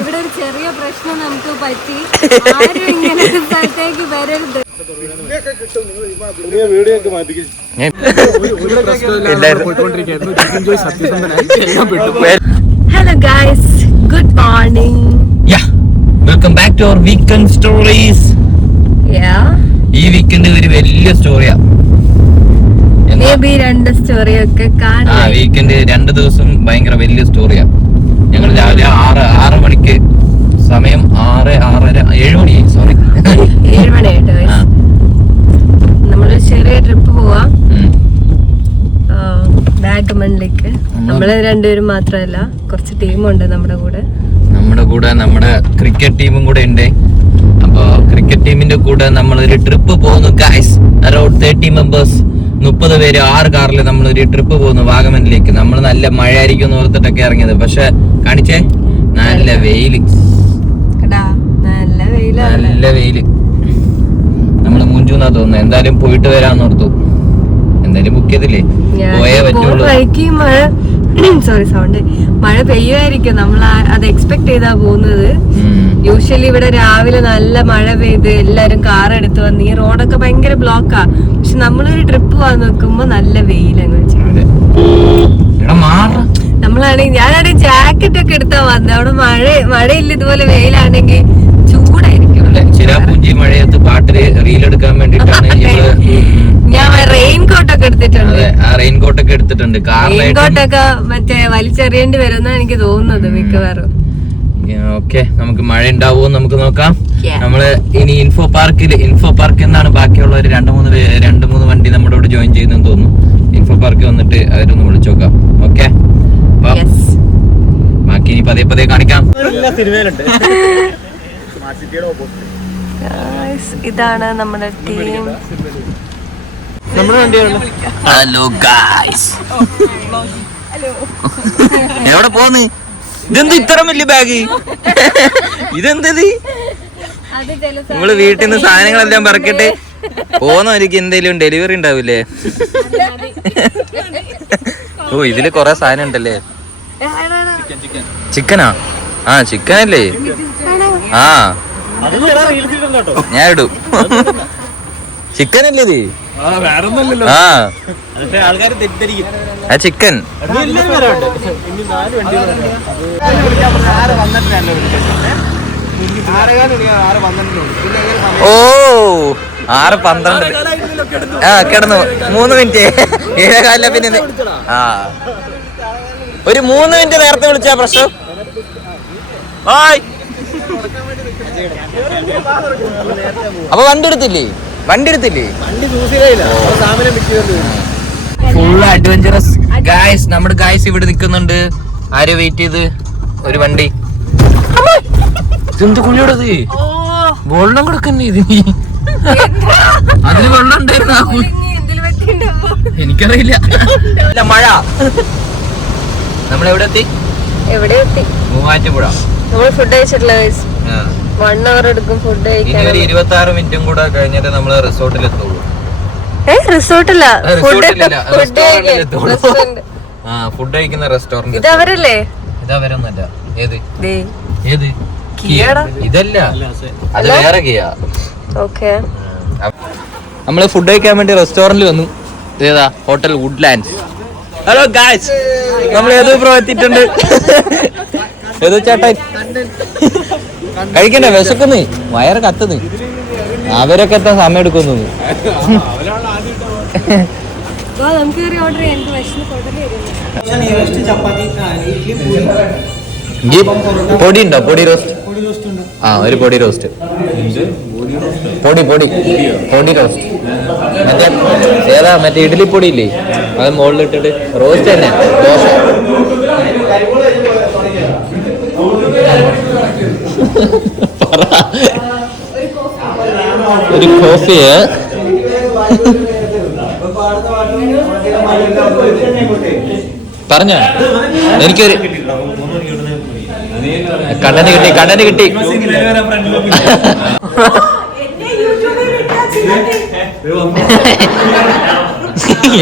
ഇവിടെ ഒരു ചെറിയ പ്രശ്നം നമുക്ക് പറ്റി. ആരും ഇങ്ങനെ ഒരു സ്ഥലത്തേക്ക് വരരുത്. Hello guys, good morning. Welcome back to our weekend stories. ഈ വീക്കെൻഡ് ഒരു വലിയ സ്റ്റോറിയാ. മേബി 2 സ്റ്റോറിയൊക്കെ കാണാം. വീക്കെൻഡ് 2 ദിവസം ഭയങ്കര വലിയ സ്റ്റോറിയാ. ഞങ്ങൾ രാവിലെ 6 മണിക്ക്, സമയം 7 മണിയായി, സോറി 7 മണിയായിട്ട് നമ്മളൊരു ചെറിയ ട്രിപ്പ് പോവാ വാഗമണിലേക്ക്. നമ്മള് 2 പേരും മാത്രമല്ല, കുറച്ച് ടീമുണ്ട് നമ്മുടെ കൂടെ. നമ്മുടെ ക്രിക്കറ്റ് ടീമും കൂടെ ഉണ്ട്. അപ്പൊ ക്രിക്കറ്റ് ടീമിന്റെ കൂടെ നമ്മൾ ഒരു ട്രിപ്പ് പോകുന്നു ഗൈസ്. അറൌണ്ട് 30 മെമ്പേഴ്സ്, 30 പേര് 6 കാറിൽ നമ്മളൊരു ട്രിപ്പ് പോകുന്നു വാഗമണിലേക്ക്. നമ്മൾ നല്ല മഴ ആയിരിക്കും ഓർത്തിട്ടൊക്കെ ഇറങ്ങിയത്. പക്ഷെ കാണിച്ചേ, നല്ല വെയില്, നല്ല വെയില്. നമ്മള് മുഞ്ചൂന്നാ തോന്നുന്നു. എന്തായാലും പോയിട്ട് വരാന്ന് ഓർത്തു. എന്തായാലും ബുക്ക് ചെയ്തില്ലേ, പോയേ പറ്റുള്ളൂ. മഴ പെയ്യുമായിരിക്കും, നമ്മൾ അത് എക്സ്പെക്ട് ചെയ്താ പോകുന്നത്. യൂഷ്വലി ഇവിടെ രാവിലെ നല്ല മഴ പെയ്ത് എല്ലാരും കാർ എടുത്ത് വന്ന് ഈ റോഡൊക്കെ ഭയങ്കര ബ്ലോക്കാ. പക്ഷെ നമ്മളൊരു ട്രിപ്പ് പോകാൻ നോക്കുമ്പോ നല്ല വെയിലങ്ങ് വെച്ചിട്ടുണ്ട്. ഞാനാണെങ്കിൽ ജാക്കറ്റ് ഒക്കെ എടുത്താ വന്നത്. അവിടെ മഴയില്ല, ഇതുപോലെ വെയിലാണെങ്കിൽ ചൂടായിരിക്കും. ചിരാപൂഞ്ചി മഴയത്ത് പാട്ടില് റീലെടുക്കാൻ വേണ്ടിട്ടാണ് ഞാൻ റെയിൻകോട്ടൊക്കെ എടുത്തിട്ടുണ്ട്. റെയിൻകോട്ടൊക്കെ എടുത്തിട്ടുണ്ട്. റെയിൻകോട്ടൊക്കെ മറ്റേ വലിച്ചെറിയേണ്ടി വരുന്ന എനിക്ക് തോന്നുന്നത് മിക്കവാറും. ഓക്കെ, നമുക്ക് മഴ ഉണ്ടാവുമോ നമുക്ക് നോക്കാം. നമ്മള് ഇനി ഇൻഫോ പാർക്ക് എന്നാണ് ബാക്കിയുള്ളവര് 2-3 വണ്ടി നമ്മുടെ ഇവിടെ ജോയിൻ ചെയ്യുന്നെന്ന് തോന്നുന്നു. ഇൻഫോ പാർക്ക് വന്നിട്ട് അവരൊന്ന് വിളിച്ചു നോക്കാം. ഓക്കെ, ബാക്കി ഇനി പതിയെ കാണിക്കാം. ഇതാണ് നമ്മുടെ ടീം. ഹലോ ഗായ്സ്, എവിടെ പോന്ന്? ഇതെന്ത് ഇത്ര വലിയ ബാഗ്? ഇതെന്തത്? നമ്മള് വീട്ടിൽ നിന്ന് സാധനങ്ങളെല്ലാം പറക്കട്ടെ പോന്നവർക്ക് എന്തേലും ഡെലിവറി ഉണ്ടാവൂലേ? ഓ, ഇതില് കൊറേ സാധനം ഉണ്ടല്ലേ. ചിക്കനാ? ചിക്കനല്ലേ? ഞാൻ ഇടും. ചിക്കനല്ലേ ഇത്? ചിക്കൻ. ഓ, 6:12 കിടന്നു. 3 മിനിറ്റ് 7:15. പിന്നെ ഒരു 3 മിനിറ്റ് നേരത്തെ വിളിച്ചാ പ്രശ്നം. അപ്പൊ വണ്ടി എടുത്തില്ലേ? Full adventurous guys. നമ്മുടെ ഗായ്സ് ഇവിടെ നിൽക്കുന്നുണ്ട്. ആര് വെയിറ്റ് ചെയ്ത് ഒരു വണ്ടി. എന്ത് കുളിയോടത്? വെള്ളം കൊടുക്കുന്നേ ഇത്. അതിന് വെള്ളം ഉണ്ടായിരുന്ന എനിക്കറിയില്ല. മഴ. നമ്മളെവിടെ എത്തി? മൂവാറ്റുപുഴ. നമ്മൾ ഫുഡ് കഴിച്ചിട്ടില്ല. 1 hour എടുക്കും ഫുഡ് കഴിക്കാൻ. 26 മിനിറ്റും കൂടെ കഴിഞ്ഞിട്ട് നമ്മള് റിസോർട്ടിൽ എത്തുള്ളൂ. ഫുഡ് കഴിക്കുന്ന റെസ്റ്റോറന്റ്. ഇതവരല്ലേ? ഇതവരൊന്നല്ല. ഏത് ഇതല്ല, അത് വേറെ കിയ. ഓക്കെ, നമ്മള് ഫുഡ് കഴിക്കാൻ വേണ്ടി റെസ്റ്റോറന്റിൽ വന്നു. ഏതാ? Hotel Woodlands. ഹലോ ഗായ്സ്, നമ്മൾ ഏതോ പ്രോ എത്തിയിട്ടുണ്ട്. ഏതോ ചേട്ടാ കഴിക്കണ്ടേ? വിശക്കുന്നു, വയറ് കത്തുന്നു. അവരൊക്കെ എത്താൻ സമയം എടുക്കുന്നു. പൊടി ഉണ്ടോ? പൊടി റോസ്റ്റ്. ഒരു പൊടി റോസ്റ്റ്. പൊടി റോസ്റ്റ്. ഏതാ? മറ്റേ ഇഡ്ഡലി പൊടി ഇല്ലേ, അത് മുകളിൽ ഇട്ടിട്ട് റോസ്റ്റ് തന്നെ. ദോശ. ഒരു കോഫി. പറഞ്ഞ എനിക്കൊരു കണ്ടന്റ് കിട്ടി.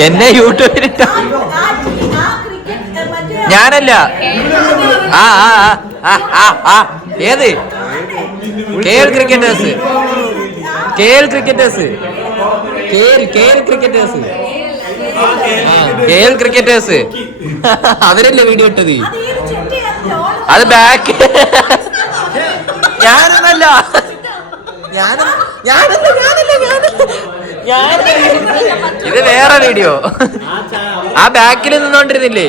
എന്നെ യൂട്യൂബിലിട്ട ഞാനല്ല. ഏത് KL ക്രിക്കറ്റേഴ്സ് KL ക്രിക്കറ്റേഴ്സ് അതിനല്ലേ വീഡിയോ ഇട്ടത്? അത് ബാക്ക് ഞാനൊന്നല്ല ഇത് വേറെ വീഡിയോ. ആ ബാക്കിൽ നിന്നോണ്ടിരുന്നില്ലേ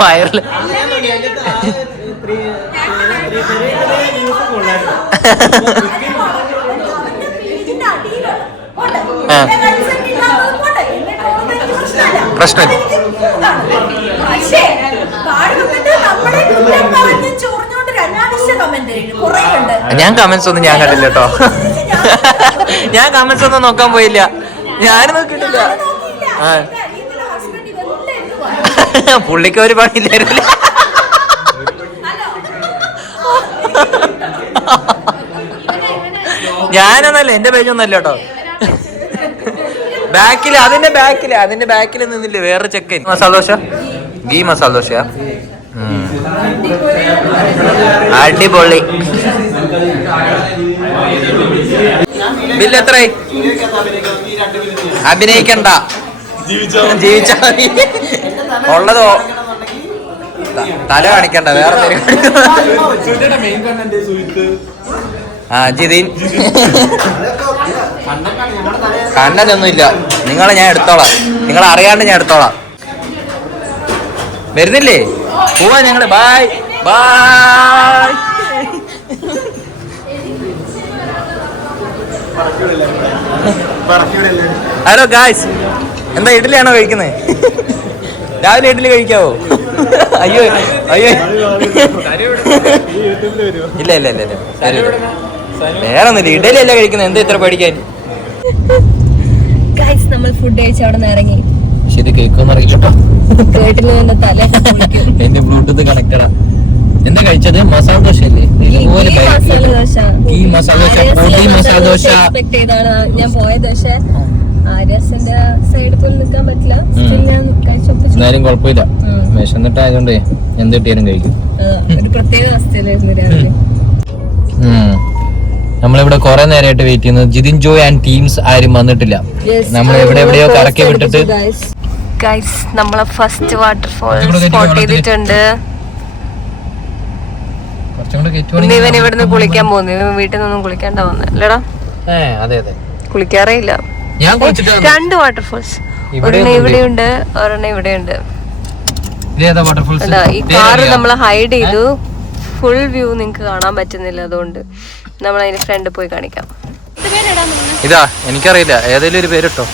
വയറിൽ? പ്രശ്നം ഞാൻ കമന്റ്സ് ഒന്നും ഞാൻ കണ്ടില്ല കേട്ടോ. ഞാൻ കമന്റ്സ് ഒന്നും നോക്കാൻ പോയില്ല. ഞാൻ നോക്കിയിട്ടില്ല. പുള്ളിക്ക് ഒരു പണിയില്ലായിരുന്നില്ല. ഞാനൊന്നല്ല, എന്റെ പേജൊന്നല്ല കേട്ടോ. അതിന്റെ ബാക്കിൽ നിന്നില്ലേ വേറെ ചെക്കൻ. മസാല ദോശ, ഗീ മസാല ദോശ അടിപൊളി. ബില്ല് എത്രയായി? അഭിനയിക്കണ്ട, ജീവിച്ചാ മതി. ഉള്ളതോ തല കാണിക്കണ്ട, വേറെ ജിതിൻ കണ്ടതൊന്നുമില്ല. നിങ്ങളെ ഞാൻ എടുത്തോളാം, നിങ്ങളെ അറിയാണ്ട് ഞാൻ എടുത്തോളാം. വരുന്നില്ലേ? പോവാ ഞങ്ങള്. Bye bye. ഹലോ ഗായ്സ്, എന്താ ഇഡ്ഡലിയാണോ കഴിക്കുന്നത്? രാവിലെ ഇഡ്ഡലി കഴിക്കാവോ? അയ്യോ ഇല്ല വേറെ ഒന്നുമില്ല, ഇഡ്ഡലി അല്ല കഴിക്കുന്നത്. എന്താ ഇത്ര പഠിക്കാൻ? നമ്മൾ ഫുഡ് കഴിച്ച് അവിടെ നിന്ന് ഇറങ്ങി. ശരി, കേൾക്കുമെന്ന് അറിയില്ല. എന്റെ ബ്ലൂടൂത്ത് കണക്റ്റഡാ. എന്താ കഴിച്ചത്? മസാല ദോശ അല്ലേ? മസാല ദോശ ഞാൻ പോയത്. പക്ഷെ ആര്യസിന്റെ സൈഡിൽ പോലും നിൽക്കാൻ പറ്റില്ല. എന്നാലും കുഴപ്പമില്ല, വിശന്നിട്ടായതുകൊണ്ട് എന്ത് കിട്ടിയാലും കഴിക്കും. ഒരു പ്രത്യേക അവസ്ഥയിലായിരുന്നു രാവിലെ. നമ്മളിവിടെ കുറെ നേരമായിട്ട് വെയിറ്റ് ചെയ്യുന്നു. ജിതിൻ ജോയ് ആൻഡ് ടീംസ് ആരും വന്നിട്ടില്ല. നമ്മൾ എവിടെയോ കറക്കി വിട്ടിട്ട് നമ്മളെ ഫസ്റ്റ് വാട്ടർഫോൾ സ്പോട്ട് ചെയ്തിട്ടുണ്ട്. ഇവൻ ഇവിടുന്ന് കുളിക്കാൻ പോകുന്നു. ഇവൻ വീട്ടിൽ നിന്നൊന്നും കുളിക്കാണ്ട വന്നത് അല്ലടാ? അതെ കുളിക്കാറേ ഇല്ല. രണ്ട് വാട്ടർഫോൾസ്, ഒരെണ്ണം ഇവിടെയുണ്ട്, ഒരെണ്ണം ഇവിടെയുണ്ട്. ഈ കാറ് നമ്മള് ഹൈഡ് ചെയ്തു. ഫുൾ വ്യൂ നിങ്ങക്ക് കാണാൻ പറ്റുന്നില്ല, അതുകൊണ്ട് നമ്മൾ അതിന് ഫ്രണ്ട് പോയി കാണിക്കാം. ഇതാ എനിക്കറിയില്ല, ഏതെങ്കിലും ഒരു പേരിട്ടോ.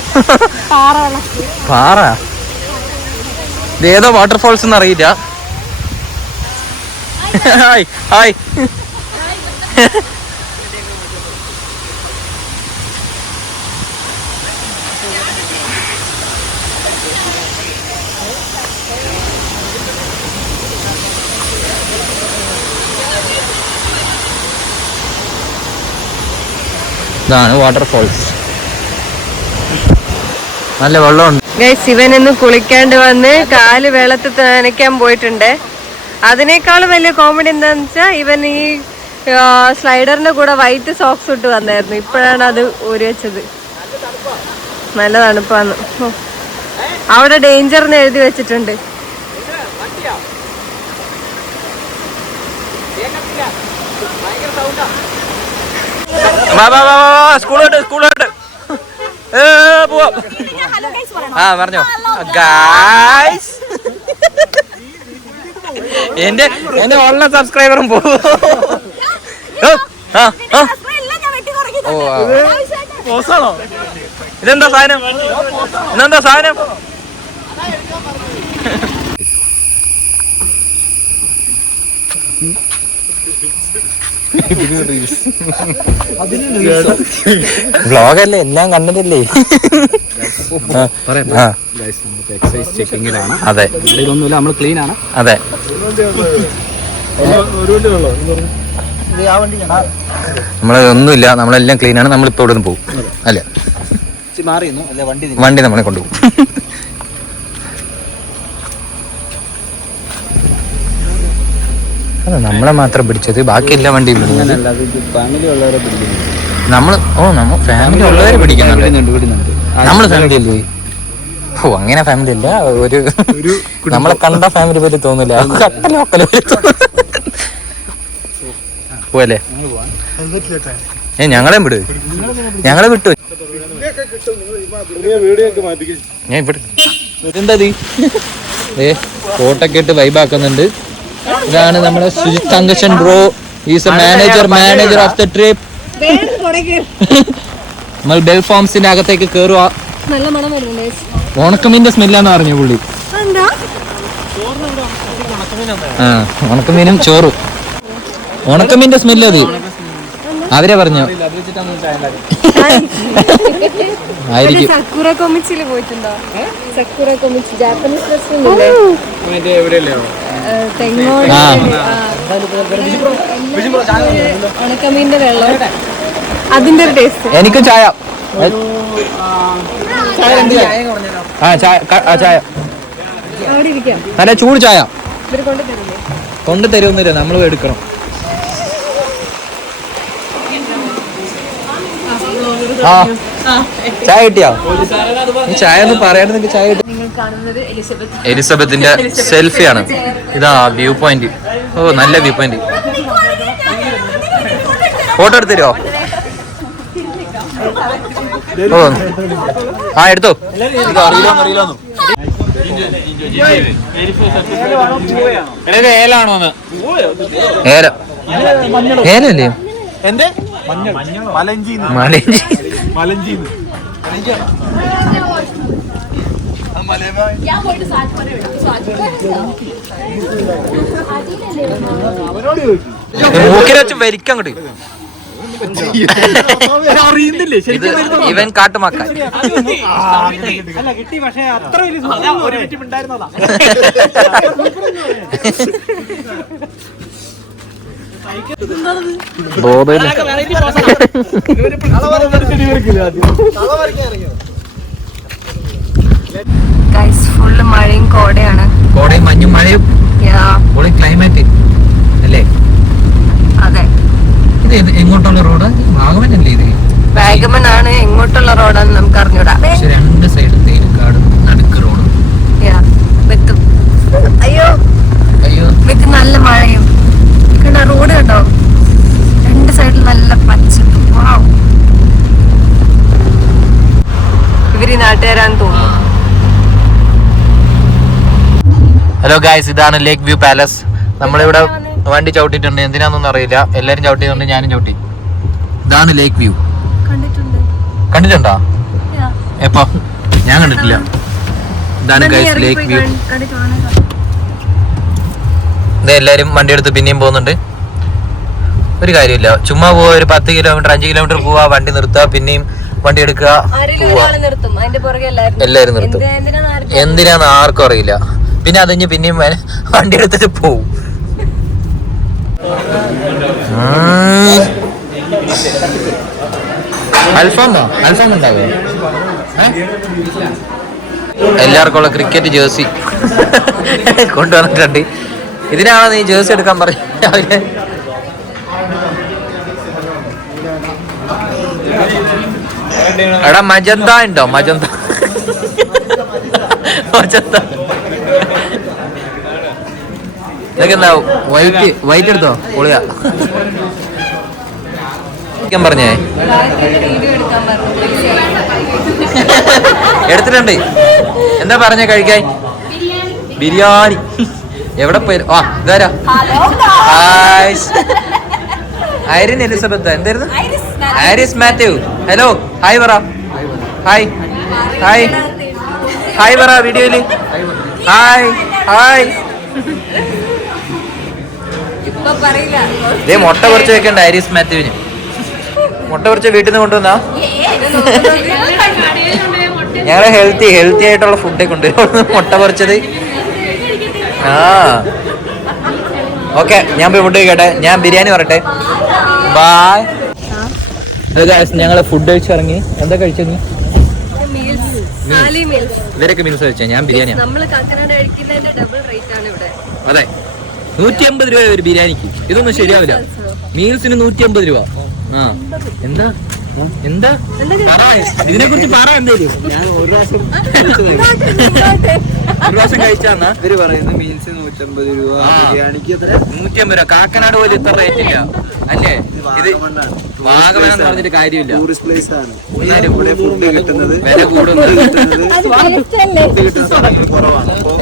പാറ ഇതേതോ വാട്ടർഫോൾസ് എന്ന് അറിയില്ല. Hi hi. ഇതാണ് വാട്ടർഫോൾസ്. നല്ല വെള്ളമുണ്ട്. ഇവൻ ഇന്ന് കുളിക്കാണ്ട് വന്ന് കാല് വെള്ളത്തിൽ നനയ്ക്കാൻ പോയിട്ടുണ്ട്. അതിനേക്കാളും വലിയ കോമഡി എന്താന്ന് വെച്ചാൽ ഇവൻ ഈ സ്ലൈഡറിന്റെ കൂടെ വൈറ്റ് സോക്സ് ഇട്ട് വന്നായിരുന്നു. ഇപ്പോഴാണ് അത് ഊരി വെച്ചത്. നല്ല തണുപ്പാന്ന്. അവിടെ ഡേഞ്ചർന്ന് എഴുതി വെച്ചിട്ടുണ്ട്. സ്കൂളോട്ട് പോവാം. പറഞ്ഞോ ഗായ്സ്. എന്റെ ഉള്ള സബ്സ്ക്രൈബറും പോകും. ഇതെന്താ സാധനം? വ്ളോഗല്ലേ, എല്ലാം കണ്ടതല്ലേ. അതെ, നമ്മൾ ക്ലീൻ ആണ്. അതെ, നമ്മളൊന്നുമില്ല, നമ്മളെല്ലാം ക്ലീൻ ആണ്. നമ്മളിപ്പോ ഇവിടെ നിന്ന് പോകും അല്ലേ? വണ്ടി നമ്മളെ കൊണ്ടുപോകും. നമ്മളെ മാത്രം പിടിച്ചത്, ബാക്കി എല്ലാ വണ്ടിയും നമ്മൾ ഫാമിലി ഉള്ളവരെ പിടിക്കുന്നുണ്ട്. നമ്മള് ഫാമിലി അല്ലേ? ഓ അങ്ങനെ ഫാമിലി അല്ല, ഒരു നമ്മളെ കണ്ട ഫാമിലി പോലെ തോന്നില്ല, കട്ടലോക്കല പോലെ. ഞങ്ങളെ വിട്, ഞങ്ങളെ വിട്ടു. ഞാൻ ഇവിടെ എന്താ കോട്ടൊക്കെ ഇട്ട് വൈബാക്കുന്നുണ്ട്. ഇതാണ് നമ്മുടെ Sujith Thankachan bro, is A manager of the trip. നമ്മൾ ബെൽഫോംസിന്റെ അകത്തേക്ക് കേറുക. ഉണക്കമീന്റെ സ്മെല്ലാന്ന് പറഞ്ഞു പുള്ളി. ഉണക്കമീനും ചോറും. ഉണക്കമീന്റെ സ്മെല്ല് അത് അവരെ പറഞ്ഞു ആയിരിക്കും. ഉണക്കമീന്റെ വെള്ളം, അതിന്റെ ഒരു ടേസ്റ്റ്. എനിക്കും ചായ. ചായ നല്ല ചൂട് ചായ കൊണ്ട് തരുമൊന്നുമില്ല, നമ്മൾ എടുക്കണം. ആ ചായ കിട്ടിയോ? ഈ ചായ ഒന്നും പറയാണ്ട് നിങ്ങൾക്ക് ചായ കിട്ടി. എലിസബത്തിന്റെ സെൽഫിയാണ്. ഇതാ വ്യൂ പോയിന്റ്. ഓ നല്ല വ്യൂ പോയിന്റ്. ഫോട്ടോ എടുത്തരോ? ഓ ആ എടുത്തോ. ഏലാണോന്ന്? ഏലല്ലേ? മൂക്കിനച്ച് വരിക്കാൻ കിട്ടി. ഇവൻ കാട്ടുമാക്കാൻ. ഫുള്ള് മഴയും കോടയാണ്. കോടയും മഞ്ഞും മഴയും ക്ലൈമാറ്റ് അല്ലേ? അതെ. ഇത് എങ്ങോട്ടുള്ള റോഡ്? വാഗമനല്ലേ ഇത്? വാഗമൺ ആണ്. എങ്ങോട്ടുള്ള റോഡാന്ന് നമുക്ക് അറിഞ്ഞൂടാ. രണ്ട് സൈഡ് തേയിലക്കാടും നടുക്ക് റോഡും. അയ്യോ അയ്യോ വിത്ത് നല്ല മഴയും. കണ്ടോ റോഡ് കണ്ടോ? രണ്ട് സൈഡിൽ നല്ല പച്ചപ്പ്. ഇവര് നാട്ടുകാരാന്ന് തോന്നുന്നു. ഹലോ ഗായ്സ്, ഇതാണ് ലേക്ക് വ്യൂ പാലസ്. നമ്മളിവിടെ വണ്ടി ചവിട്ടിട്ടുണ്ട്, എന്തിനാന്നൊന്നും അറിയില്ല. എല്ലാരും ചവിട്ടിയതുകൊണ്ട് ഞാനും ചവിട്ടി. ഇതാണ് ലേക്ക് വ്യൂ. കണ്ടിട്ടുണ്ടോ? എപ്പോ? ഞാൻ കണ്ടിട്ടില്ല. ഇതാണ് ഗായ്സ് ലേക്ക് വ്യൂ. ഇത് എല്ലാരും വണ്ടി എടുത്ത് പിന്നെയും പോകുന്നുണ്ട്. ഒരു കാര്യമില്ല, ചുമ്മാ പോവാ. ഒരു 10 കിലോമീറ്റർ 5 കിലോമീറ്റർ പോവാ, വണ്ടി നിർത്തുക, പിന്നെയും വണ്ടി എടുക്കുക, എല്ലാരും നിർത്തും. എന്തിനാന്ന് ആർക്കും അറിയില്ല. പിന്നെ അത് പിന്നെയും വണ്ടി എടുത്തിട്ട് പോവും. അൽഫാം ഉണ്ടാവോ? എല്ലാവർക്കും ഉള്ള ക്രിക്കറ്റ് ജേഴ്സി കൊണ്ടുവന്നിട്ടുണ്ട്. ഇതിനാണോ നീ ജേഴ്സി എടുക്കാൻ പറഞ്ഞു? എടാ മജന്ത ഉണ്ടോ? മജന്ത ഇതൊക്കെ എന്താ? വൈറ്റ് എടുത്തോ? പൊളിയാ പറഞ്ഞേ. എടുത്തിട്ടുണ്ട്. എന്താ പറഞ്ഞ കഴിക്കാൻ? ബിരിയാണി. എവിടെ പോയി? ആ ഇതാരാ? Irene Elizabeth. എന്തായിരുന്നു? ഐറിസ് മാത്യു. ഹലോ, ഹായ് പറ. ഹായ് ഹായ് ഹായ് പറ വീഡിയോയില്. Hi hi. ഇതേ മുട്ട കുറച്ച് വെക്കണ്ട ഐറിസ് മാത്യുവിന്. മുട്ട കുറച്ച് വീട്ടിൽ നിന്ന് കൊണ്ടുവന്നാ? ഞങ്ങള് ഹെൽത്തി ആയിട്ടുള്ള ഫുഡൊക്കെ കൊണ്ടുവരും. മുട്ട പൊറിച്ചത്. ആ ഓക്കെ, ഞാൻ പോയി ഫുഡ് കഴിക്കട്ടെ. ഞാൻ ബിരിയാണി പറയട്ടെ. ബായ്. ഞങ്ങള് ഫുഡ് കഴിച്ച് ഇറങ്ങി. എന്താ കഴിച്ചു? ഇവരൊക്കെ മീൽസ് കഴിച്ചാ, ഞാൻ ബിരിയാണി. അതെ, 150 രൂപ ഒരു ബിരിയാണിക്ക്. ഇതൊന്നും ശരിയാവില്ല. മീൽസിന് 150 രൂപ. ആ എന്താ എന്താ ഇതിനെ കുറിച്ച് പറ. എന്തേലും ഞാൻ ഒരു പ്രാവശ്യം കഴിച്ചാന്നാ ഇവര് പറയുന്നത് മീൽസ് 150 രൂപ, ബിരിയാണിക്ക് 150 രൂപ. കാക്കനാട് പോലും ഇത്ര റേറ്റ് ഇല്ല അല്ലേ? ഇത് വാഗമൺ എന്ന് പറഞ്ഞിട്ട് കാര്യമില്ല. ടൂറിസ്റ്റ് പ്ലേസ് ആണ്. എന്നാലും ഇവിടെ ഫുഡ് കിട്ടുന്നത് വില കൂടുന്നത് കുറവാണ്. അപ്പൊ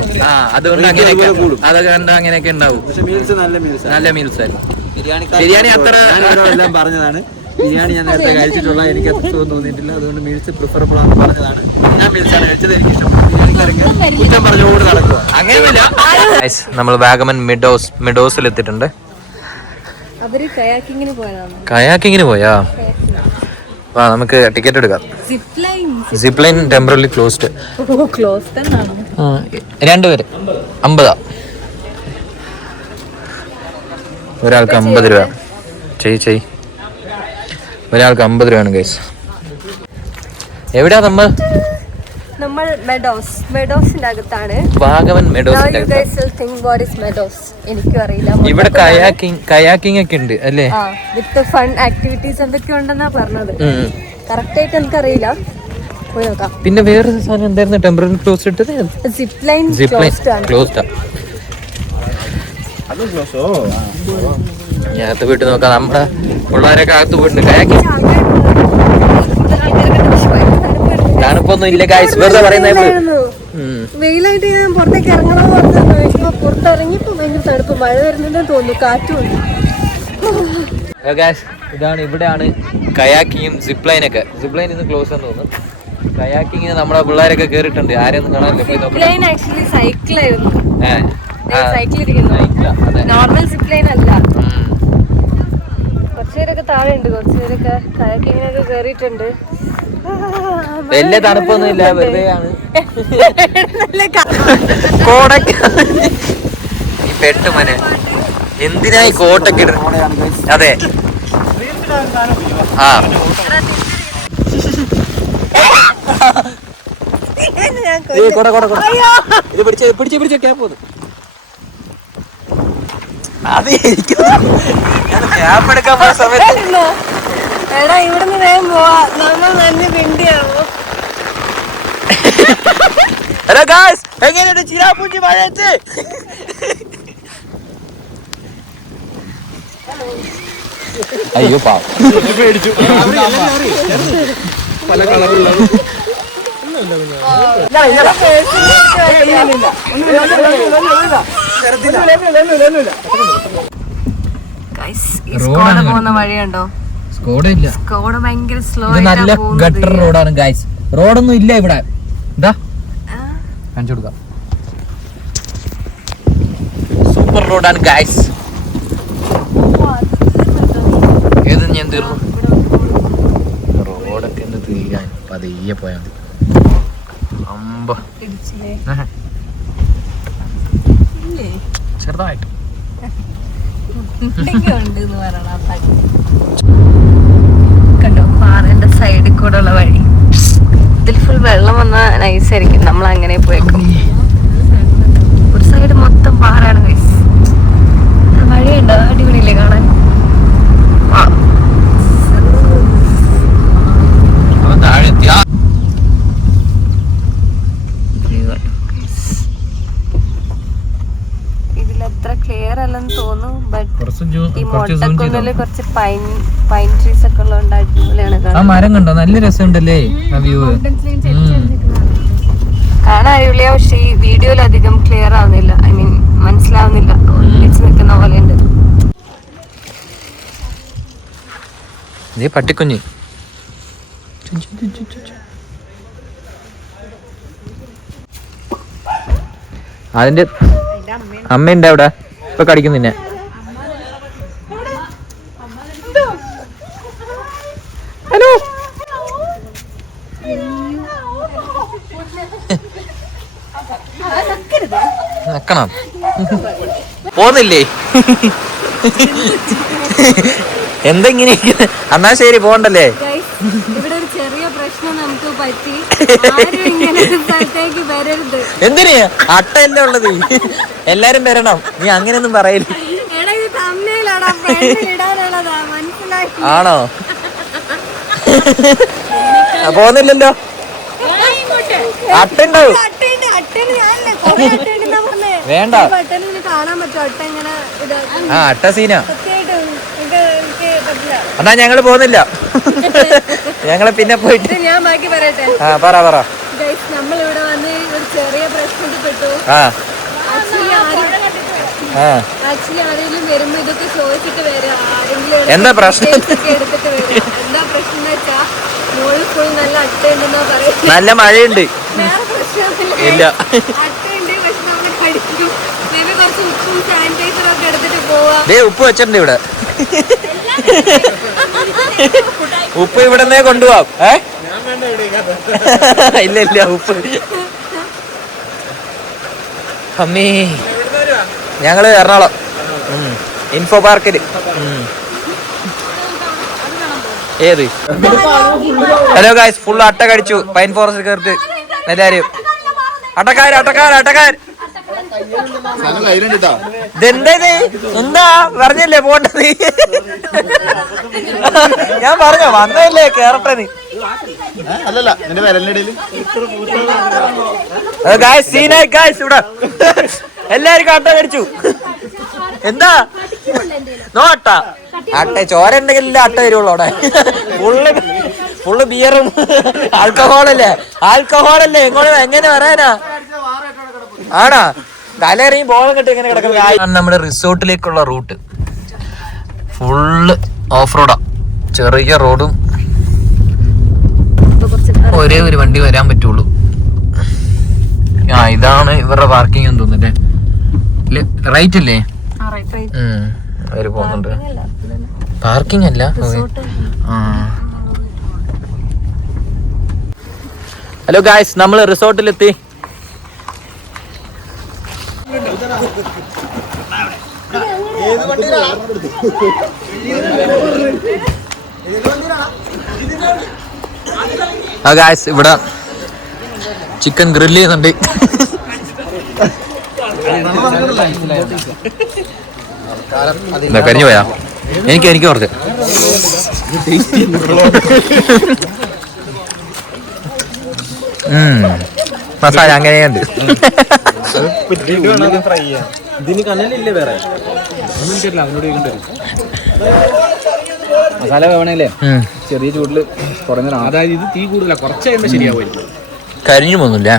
അതുകൊണ്ട് അങ്ങനെയൊക്കെ അതുകൊണ്ട് അങ്ങനെയൊക്കെ ഉണ്ടാവും. പക്ഷെ മീൽസ് നല്ല മീൽസ് ആയിരുന്നു. ബിരിയാണി അത്ര എല്ലാം പറഞ്ഞതാണ്. ബിരിയാണി ഞാൻ നേരത്തെ കഴിച്ചിട്ടുള്ള, എനിക്ക് അത്ര സുഖം തോന്നിയിട്ടില്ല. അതുകൊണ്ട് മീൽസ് പ്രിഫറബിൾ ആണെന്ന് പറഞ്ഞതാണ്. ഞാൻ മീൽസാണ് കഴിച്ചത്. എനിക്ക് ഇഷ്ടപ്പെട്ടു. ബിരിയാണിക്കാരൊക്കെ കുറ്റം പറഞ്ഞുകൊണ്ട് നടക്കുക. അങ്ങനെയൊന്നുമില്ല. നമ്മൾ വാഗമൺ മിഡോസിൽ എത്തിയിട്ടുണ്ട്. കയാക്കിങ്ങിന് പോയാ? നമുക്ക് ടിക്കറ്റ് എടുക്കാം. Zip line temporary closed. രണ്ടുപേര് 50. ഒരാൾക്ക് 50 രൂപ. ചെയ് ഒരാൾക്ക് 50 രൂപയാണ് ഗൈസ്. എവിടെയാ നമ്മൾ മെഡോസിന്റെ അകത്താണ്. വാഗമൺ മെഡോസിന്റെ എനിക്കും അറിയില്ല. ഇവിടെ കയാക്കിംഗ് ഒക്കെ ഉണ്ട് അല്ലേ? വിത്ത് ഫൺ ആക്ടിവിറ്റീസ് എന്തൊക്കെ ഉണ്ടെന്നാ പറഞ്ഞത്. കറക്റ്റ് ആയിട്ട് എനിക്കറിയില്ല. പോയി നോക്കാം. പിന്നെ വേറെ സാധനം എന്തായിരുന്നു ടെമ്പററി ക്ലോസ് ഇട്ടത്? Zip line closed. അകത്ത് പോയിട്ട് നോക്കാം. നമ്മുടെ പിള്ളേരൊക്കെ അകത്ത് പോയിട്ടുണ്ട്. കയാക്കിംഗ് തണുപ്പൊന്നും ഇല്ല ഗൈസ്, വെറുതെ പറയുന്നത്. വെയിലായിട്ട് ഞാൻ പുറത്തേക്ക് ഇറങ്ങണം ഇപ്പൊ പുറത്തിറങ്ങിയപ്പോ ഭയങ്കര തണുപ്പ്. മഴ വരുന്നുണ്ടെന്ന് തോന്നുന്നു, കാറ്റും. ഇതാണ്, ഇവിടെയാണ് കയാക്കിങ്ങും സിപ്പ് ലൈനൊക്കെ. സിപ്പ് ലൈൻ ഇന്ന് ക്ലോസ് എന്ന് തോന്നുന്നു. കയാക്കിങ്ങിന് നമ്മുടെ പിള്ളേരൊക്കെ കേറിയിട്ടുണ്ട്. ആരെയൊന്നും കാണാനില്ല. നോർമൽ സിപ്പ് ലൈൻ അല്ല. കുറച്ചുപേരൊക്കെ താഴെ ഉണ്ട്, കുറച്ചുപേരൊക്കെ കയാക്കിങ്ങിനൊക്കെ കേറിയിട്ടുണ്ട്. വലിയ തണുപ്പൊന്നും ഇല്ല, വെറുതെ ആണ്. ഈ പെട്ടുമനെ എന്തിനായി കോട്ടൊക്കെ ഇടുന്നത്? അതെ പിടിച്ചൊക്കെ പോന്നു. അത് ക്യാപ്പ് എടുക്കാൻ പോയ സമയത്ത് എടാ ഇവിടുന്ന് വേഗം പോവാ, നമ്മൾ തന്നെ പിണ്ടിയാവോ. ഹലോ ഗായ്സ്, എങ്ങനെയുണ്ട് ചിറാപുഞ്ചി മഴയത്ത്? അയ്യോ പാവം പേടിച്ചു. പല കളറുള്ള പോകുന്ന വഴിയുണ്ടോ? സ്കോഡില്ല. സ്കോഡ് ഭയങ്കര സ്ലോ. നല്ല ഗട്ടർ റോഡാണ് ഗായ്സ്. റോഡൊന്നും ഇല്ല ഇവിടെ. ഇതാ കാണിച്ചു കൊടുക്കാം. സൂപ്പർ റോഡാണ് ഗായ്സ്. ഏത് ഞാൻ തീർന്നു. റോഡൊക്കെ എന്ത് തീരാൻ, പതിയെ പോയാൽ മതി. ചെറുതായിട്ട് കണ്ടോ പാറന്റെ സൈഡിൽ കൂടെ ഉള്ള വഴി. ഇതിൽ ഫുൾ വെള്ളം വന്ന നൈസായിരിക്കും. നമ്മൾ അങ്ങനെ പോയേക്കും. ഒരു സൈഡ് മൊത്തം പാറയാണ് ഗൈസ്. വഴിയുണ്ടോ? അടിപൊളിയില്ലേ കാണാൻ? ഇതിലത്ര ക്ലിയർ അല്ലെന്ന് തോന്നുന്നു. ബട്ട് ഈ മൊട്ടക്കുന്നില് കുറച്ച് പൈൻ ട്രീസ് ഒക്കെ ഉള്ളതുകൊണ്ട് അടിപൊളിയാണ് ആ മരം കണ്ടോ? നല്ല രസമുണ്ടല്ലേ ആ വ്യൂ. കാണാൻ അടിപൊളിയാ. പക്ഷെ ഈ വീഡിയോയിൽ അധികം ക്ലിയർ ആവുന്നില്ല. ഐ മീൻ മനസ്സിലാവുന്നില്ല. ഒന്നിച്ച് നിൽക്കുന്ന പോലെ ഉണ്ട്. നീ പട്ടിക്കുഞ്ഞ് അതിന്റെ അമ്മയുണ്ട് അവിടെ. ഇപ്പൊ കടിക്കും നിന്നെ. ഹലോ നക്കണം പോന്നില്ലേ? എന്തെങ്ങനെ? എന്നാ ശരി പോണ്ടല്ലേ. ഇവിടെ ഒരു ചെറിയ പ്രശ്നം നമുക്ക് പറ്റി. ആരും ഇങ്ങനെ ഒരു സ്ഥലത്തേക്ക് വരരുത്. എന്തിന് അട്ടയല്ലേ ഉള്ളത്, എല്ലാരും വരണം. നീ അങ്ങനെയൊന്നും പറയില്ല. എടാ ഇത് തമ്മിലാടാ, ഫ്രണ്ടിൽ ഇടാനുള്ളതാ, മനസ്സിലായി? ആണോ? പോന്നില്ലല്ലോ. അട്ടുണ്ടാവും. വേണ്ട. കാണാൻ പറ്റും അട്ട ഇങ്ങനെ. ആ അട്ട സീനാ. സത്യമായിട്ടും എനിക്ക് പറ്റില്ല. എന്നാ ഞങ്ങള് പോകുന്നില്ല, ഞങ്ങള് പിന്നെ പോയിട്ട്. ഞാൻ ബാക്കി പറയട്ടെ. ആ പറ. നമ്മളിവിടെ വന്ന് ഒരു ചെറിയ പ്രശ്നത്തിൽ പെട്ടു. ആക്ച്വലി ആരെങ്കിലും വരുമ്പോ ഇതൊക്കെ ചോദിച്ചിട്ട് വരാം. ആരെങ്കിലും എന്താ പ്രശ്നം എടുത്തിട്ട് വരാം. എന്താ പ്രശ്നം എന്ന് വെച്ചാ മോളിൽ ഫുൾ നല്ല അട്ടയുണ്ടെന്നാ പറയുന്നത്. നല്ല മഴയുണ്ട്. വേറെ പ്രശ്നമൊന്നുമില്ല. ഇല്ല, അട്ടയുണ്ട്, പക്ഷെ നമ്മൾ കഴിക്കും. മേബി കുറച്ച് ഉപ്പും സാനിറ്റൈസറും ഒക്കെ എടുത്തിട്ട് പോവാം. ഉപ്പ് വെച്ചിട്ടുണ്ട് ഇവിടെ. ഉപ്പ് ഇവിടെന്നേ കൊണ്ടുപോവാം. ഇല്ല ഉപ്പ്. അമ്മേ, ഞങ്ങള് എറണാകുളം ഇൻഫോ പാർക്കില്. ഏത്? ഹലോ ഗായ്സ്, ഫുൾ അട്ട കടിച്ചു പൈൻ ഫോറസ്റ്റ് കയറിട്ട് എല്ലാരും. അട്ടക്കാർ ഇതെന്താ എന്താ പറഞ്ഞല്ലേ പോണ്ടത്? ഞാൻ പറഞ്ഞോ വന്നല്ലേ കേറട്ടെ നീ. സീനായി ഗായ്സ്, ഇവിടെ എല്ലാരും അട്ട കടിച്ചു. എന്താ നോട്ട അട്ട ചോര ഉണ്ടെങ്കിൽ അട്ട വരുള്ളൂ അവിടെ. ഫുള്ള് ബിയറും ആൽക്കഹോളല്ലേ ഇങ്ങോട്ട് എങ്ങനെ പറയാനാ? ആണാ തലേറിയും ബോധം കെട്ടി എങ്ങനെ കിടക്കുന്നത്. നമ്മുടെ റിസോർട്ടിലേക്കുള്ള റൂട്ട് ഫുള്ള് ഓഫ് റോഡാ. ചെറിയ റോഡും ഒരേ ഒരു വണ്ടി വരാൻ പറ്റുള്ളൂ. ഇതാണ് ഇവരുടെ പാർക്കിംഗ് എന്ന് തോന്നുന്നല്ലേ. റൈറ്റ് അല്ലേ? അവര് പോകുന്നുണ്ട്. പാർക്കിംഗ് അല്ല. ഹലോ ഗായ്സ്, നമ്മള് റിസോർട്ടിലെത്തി. ഗായ്സ്, ഇവിടെ ചിക്കൻ ഗ്രില്ല് ചെയ്യുന്നുണ്ട്. കരിഞ്ഞു പോയാ? എനിക്ക് കുറച്ച് മസാല അങ്ങനെയുണ്ട്. മസാല വേണല്ലേ ചെറിയ ചൂടില് കുറഞ്ഞ, അതായത് ഇത് തീ കൂടുതല, കുറച്ച് കഴിയുമ്പോ ശരിയാവുമായിരിക്കും. കരിഞ്ഞു പോകുന്നില്ല.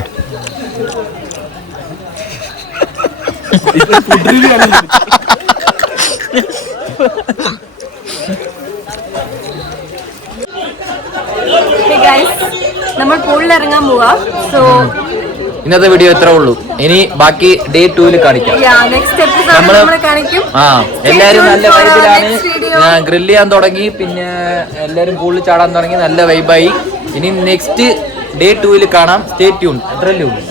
നമ്മൾ പൂളിൽ ഇറങ്ങാൻ പോവാ. സോ ഇന്നത്തെ വീഡിയോ ഇത്രേ ഉള്ളൂ. ഇനി ബാക്കി ഡേ 2 കാണിക്കാം. എല്ലാരും നല്ല വൈബിലാണ്. ഗ്രില്ല് ചെയ്യാൻ തുടങ്ങി, പിന്നെ എല്ലാരും പൂളിൽ ചാടാൻ തുടങ്ങി, നല്ല വൈബായി. ഇനി നെക്സ്റ്റ് ഡേ 2 കാണാം. Stay tune. അത്രയല്ലേ ഉള്ളൂ.